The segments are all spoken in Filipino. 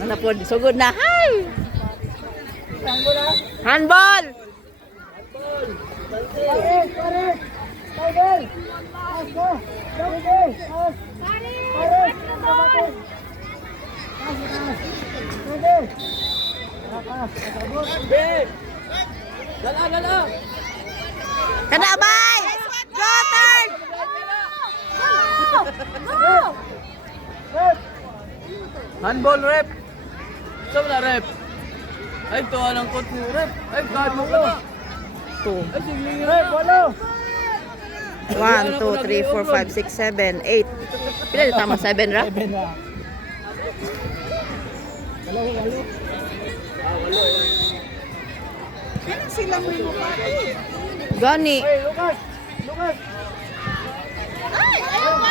Ano po, sugod na. Hi! Handball! Kana bay! Go turn! Handball rep. Saan na rep? Ay, ito anong coach ni rep. Ay, kahit mo ka na. 2. Ay, sigling rep. Wala. 1, 2, 3, 4, 5, 6, 7, 8. Pila na tama? 7 ra? 7 na. Walo. Kaya sila mo yung mukha. Gani. Hey, Lucas. Ay, ayaw ba?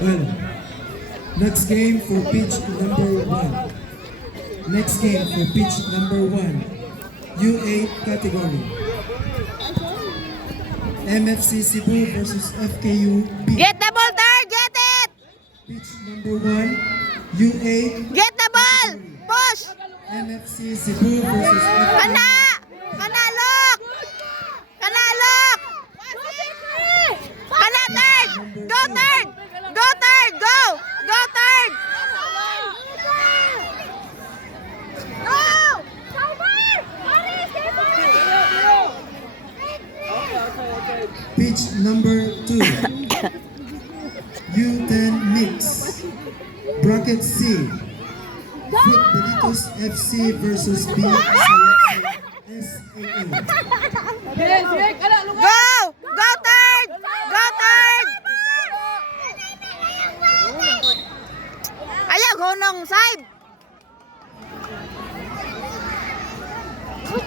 Well, next game for pitch number 1. Next game for pitch number 1. U8 category. MFC Cebu versus FKU B. Get the ball, turn! Get it! Pitch number 1. U8 Get the ball! Push! MFC Cebu versus FKU. Kana! Kana, look! Kana, look! Kana, turn! Go, turn! Go, turn! Go! Go, turn! Pitch number 2. U10 mix. Bracket C. Fit Benitos FC versus BFC SAA. Go! Go, turn! Go, turn! Ayaw, gunong side!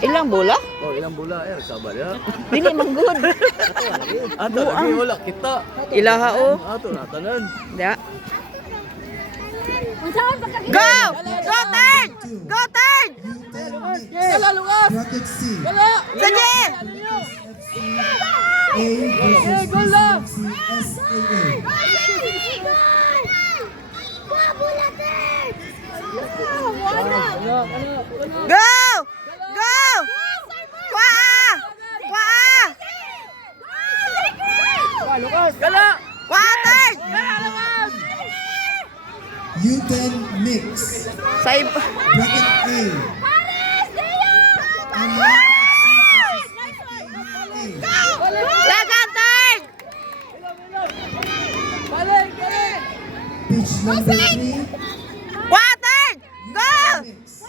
Ilang bola? Oh, ilang bola eh, sabal ya. Dili man good. Ato lagi wala kita. Ilaha o. Ato na tanan. Da. Go! Go, turn! Go, turn! U10 mix. Bracket C. Sige! A versus BFC SAA. Go! Go! Kwa! Kwa! Gala! Kwa, turn! U10 mix. Side. Bracket A. Second, turn! Pitch number 3. Kwa, turn! Go! Mix.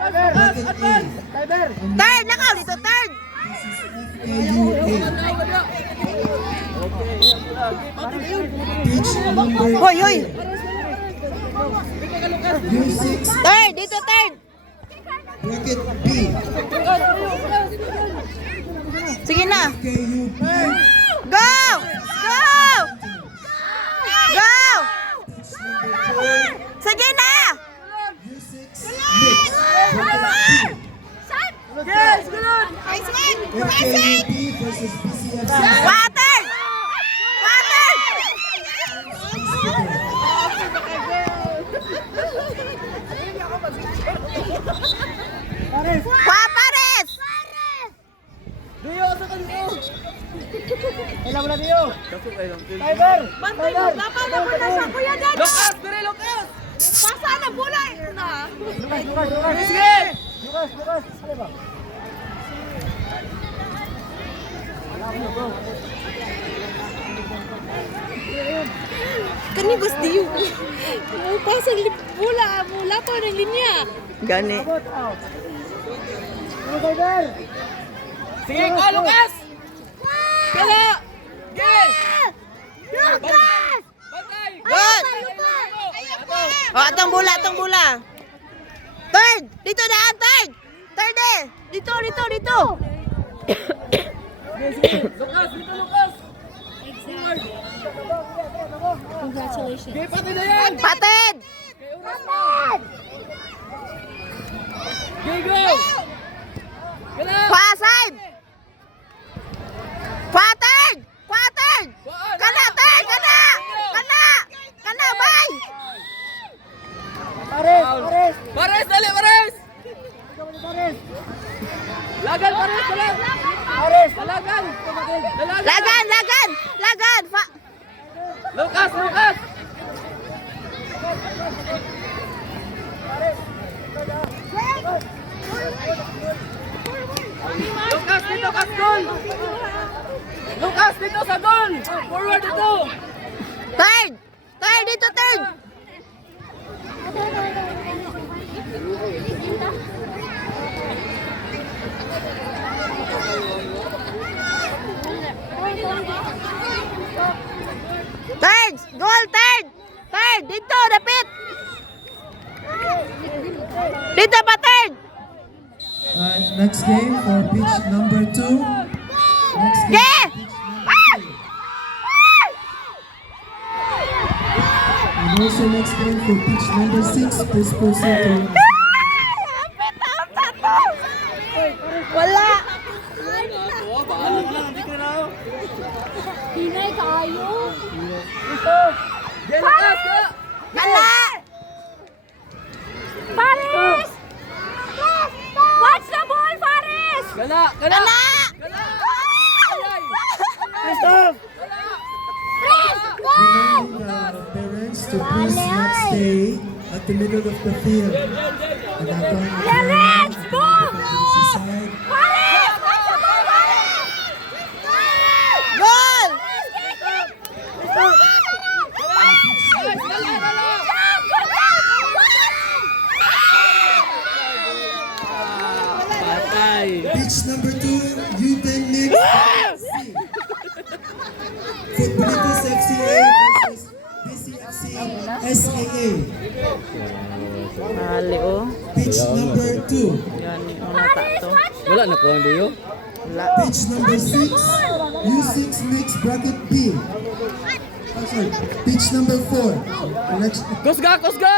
Bracket A. Turn! Nakaw dito, turn! FKUA. Pitch number Hoy, hoy! U6. Turn! Dito, turn! Bracket B. Sige na! KUB. Go! Go! Go! Sige na! U6 mix. Bracket B. FKUB versus BCFC. Water! Water! Kwa, Pares! Kaso kayo lang. Bantay mo, dapat na pala sa kuya dad. Lucas! Dire Lucas! Pasa na bulay na. Sige! Kani gusto yun. Pasang mula po ng linya. Gani. Sige ka, Lucas! Kala! Yes! Lucas! Bantay! Good! O, atong bula, atong bula. Third! Dito daan, third! Third eh! Dito, dito, dito! Lucas! Dito, Lucas! Congratulations. Sige, pati na yan! Patid! Gigo! Gala! Kwa side. Kwa third. Kwa third. Kana third. Kana. Kana. Kana bay. Pares, dali, Pares! Lagan, Pares, dalag! Dalagan! Lagan, lagan. Lagan. Lucas, Lucas! Lucas, dito ka sa goal! Lucas, dito sa goal! Forward dito! Third. Third dito third. Third. Goal third. Third. Dito dapit. Dito pa third. Next game for pitch number 2. Next game Yeah. and also next game for pitch number 6. Please proceed to Wala. Hinay tayo. Yan, Lucas! Gala! Wala. Faris! Watch the ball, Faris! Gala! Gala! Wala. Gala! reminding the parents to please not stay at the middle of the field. And after Let's move! side, Faris! Watch the ball, Faris! Goal. Patay! pitch number 2, U10 mix Footballers FCA versus BCFC SAA. Mali oh. Pitch number 2. Yan yung nata to. Wala na po ang diyo? Wala. Pitch number 6, U6 mix bracket B. Oh, sorry. Pitch number 4. Next, Kusga! Kusga!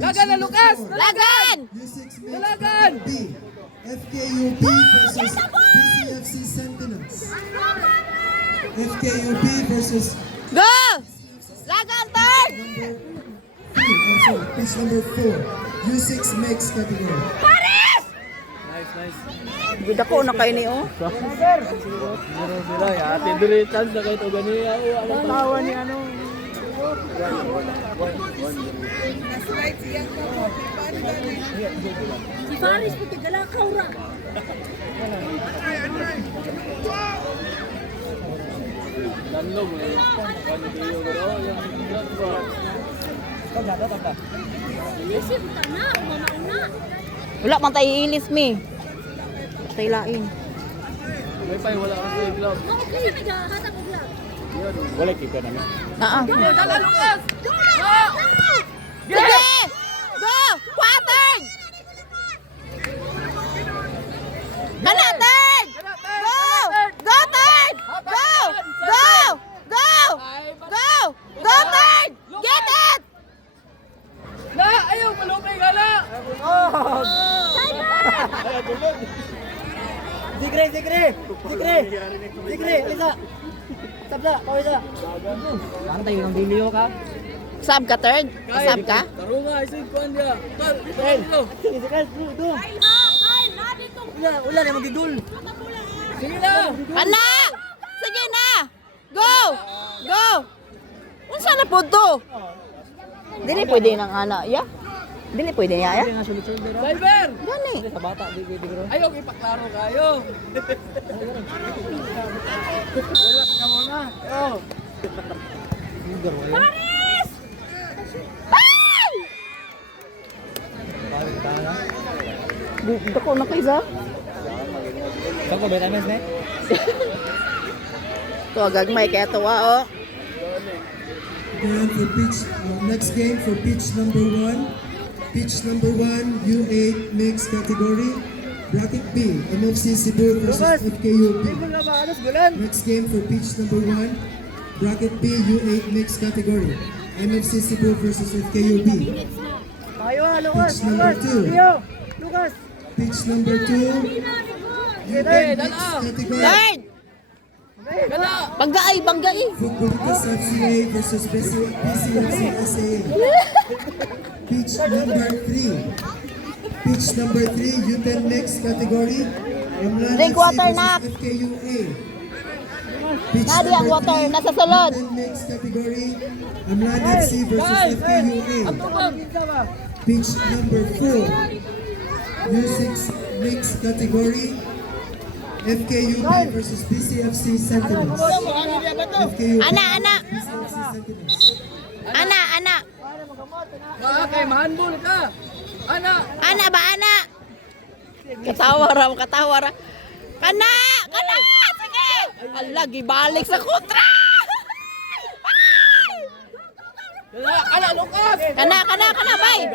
Lagan na, Lucas! Lagan. U6 mix Dalagan! bracket B. FKUB versus BCFC Sentinels. FKUB versus Go. Lagan third. pitch number 4. U6 mix category. Nice, nice. Gida ko na kayo ni oh. Sila, ate dili chance na kayo ito ganiya. Ang tawa ni ano. Si Faris pati gala kaura. Landog eh. Ano diyo garo? Isip ka na, mamauna. Wala man tayo iilis mi. Tay lain. May pay wala kasi glove. Okay, naghahatag og lang. Wala kita na. Naa. Dala, Lucas! Sige. Go. Third. Kana third. Go. Go third. Go. Go. Go. Go. Go third. Get it. Na! Ayaw! Malupay ka na! Sigre, isa. Sabla, kau isa. Antay yung video ka. Sab ka third? Sab ka? Tarunga! Isig ko andya! Tar! Ito! Sige, do. Wala na magidul. Sige na! Kana! Sige na! Go! Go! Unsa na po to? Dili pwede ng ana, ya? Dili pwede niya, ya? Driver! Gani. Sa bata, di bro. Ayaw ipaklaro kayo! Wala ka muna! Oh! Faris! Ay! Dako na kayo sa? Saan ko ba tamis na? To gagmay kaya to oh. Then for pitch, next game for pitch number 1. Pitch number 1, U8 mix category. Bracket B, MFC Cebu versus FKUB. Next game for pitch number 1. Bracket B, U8 mix category. MFC Cebu versus FKUB. Ayo, Pitch number 2. Lucas. pitch number 2, U10 mixed category. Third! Kala! Banggay, banggay! Futbolitas FCA versus PCFC SA. Pitch number 3. Pitch number 3, U10 mixed category. Amlan Drink FC water, versus Nak. FKUA. Pitch Nadi ang number water, 3, nasa sulod. U10 mixed category. Amlan FC versus FKUA. Pitch number 4, U6 mixed category. FKUA versus PCFC Sentinels. FKUA Ana, ana! PCFC Sentinels. Ana! Kay mahandbol ka! Ana! Ana ba, ana? Katawa ra. Kana! Sige! Ala, gibalik sa kontra! Kala, Lucas! Kana, bay!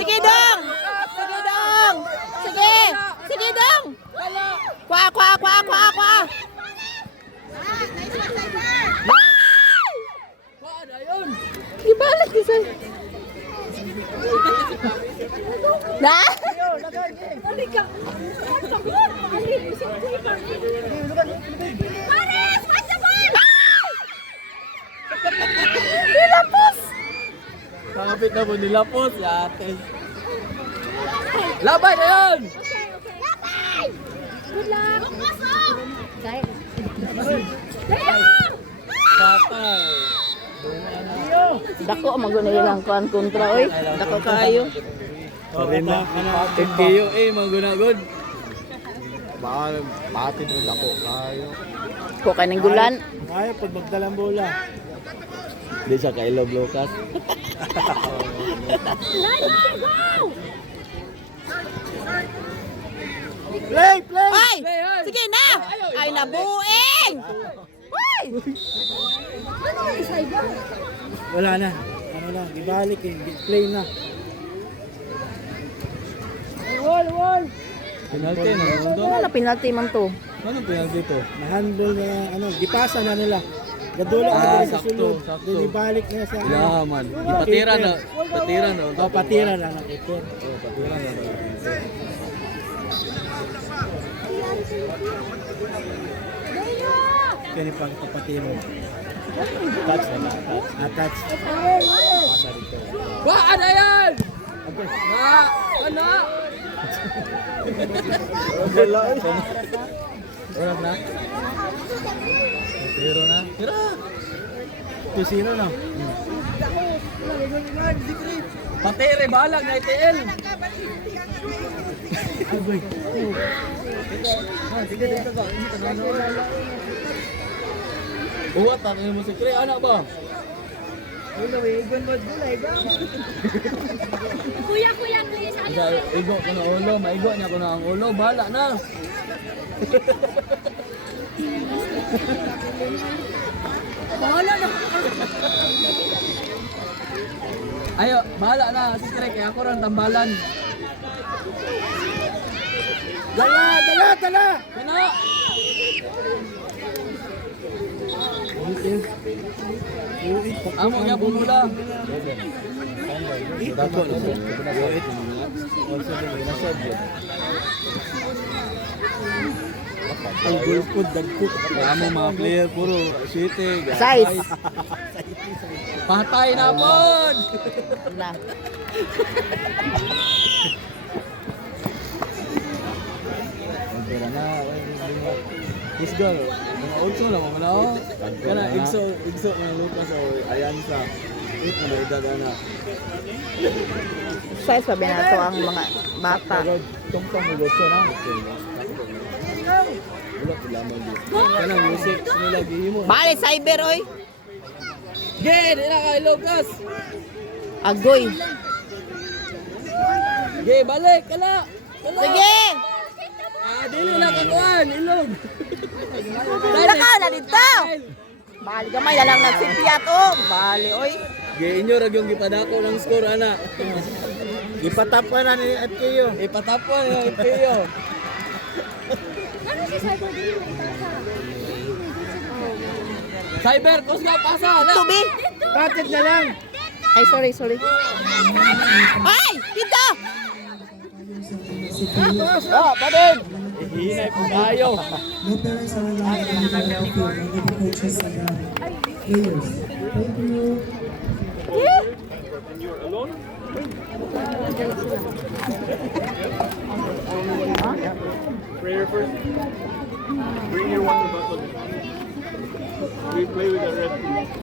Sige dong! Sige dong! Kwa! Paano yun? Gibalik ni Say. Na? Paris! Pass the ball! Nilapos! Kapit na po nila po si ate. Labay na yun! Good luck! Patay. Dako maguna ilang kuan kontra oy. Dako kayo. Sabi na, FKU mga gunagod. Baka patid rin ako. Kayo. Ko kay ning gulan. Kaya pag magdalang bola. Hindi siya kay Love Lucas. Play! Ay! Sige na! Ay nabuing! Ay! Wala na. Ano na, ibalik eh. Play na. Penalty na mundo. Wala na penalty man to. Anong penalty to? Na-handle na, ano, gipasa na nila. Gadula na nila sa sakto, sulod. sakto. Then ibalik na sa Ilaman. Patira na. Patira na. O, patira na ng ipon. Patira na. Kaya pang kapatiro. Touch na. Attach. Wah, ano yan? Na! Ano? Oras na? Zero na? Tira! 2-0 na. Patire, balag na ITL! Agoy. Sige dito ka. Uwat, tanong mo si Kre, anak ba? Kuya, please. Isa, igo ko na ulo, maigo niya ko na ang ulo, bahala na. Bahala na. Ayo, bahala na, si Kre, kaya ako rin tambalan. Dala! Kena! Amo niya pumula. Dako na siya. Ang gulpod, dagkot. Amo mga player, puro shooting. Size. Patay na pod! Na. Pera na. This girl, mga ulso lang mga na. Kana igso mga Lucas o Ayansa. Ito na edad ana. Size pa binato ang mga bata. Tungtong ulo siya na. Wala ko lamang dito. Kanang music nila gihimo. Bali cyber oy. Ge, di na kay Lucas. Agoy. Ge, balik kala. Sige. Dili na kakuan, ilog. Laka na dito. Bali gamay na lang nagsipiyat oh. Bali oy. Ge, inyo ra gyung gipadako ng score ana. Ipatap pa na ni FKU. Ipatapon yung FPO. Ano si Cyber dito? Cyber, kus nga pasa. Tubi. Patid na lang. Ay sorry. Ay, dito. CPU. Patin! Hinay po tayo. No parents are allowed to enter the field, only the coaches and the players. Thank you. Prayer first. Bring your water bottle. We play with the red.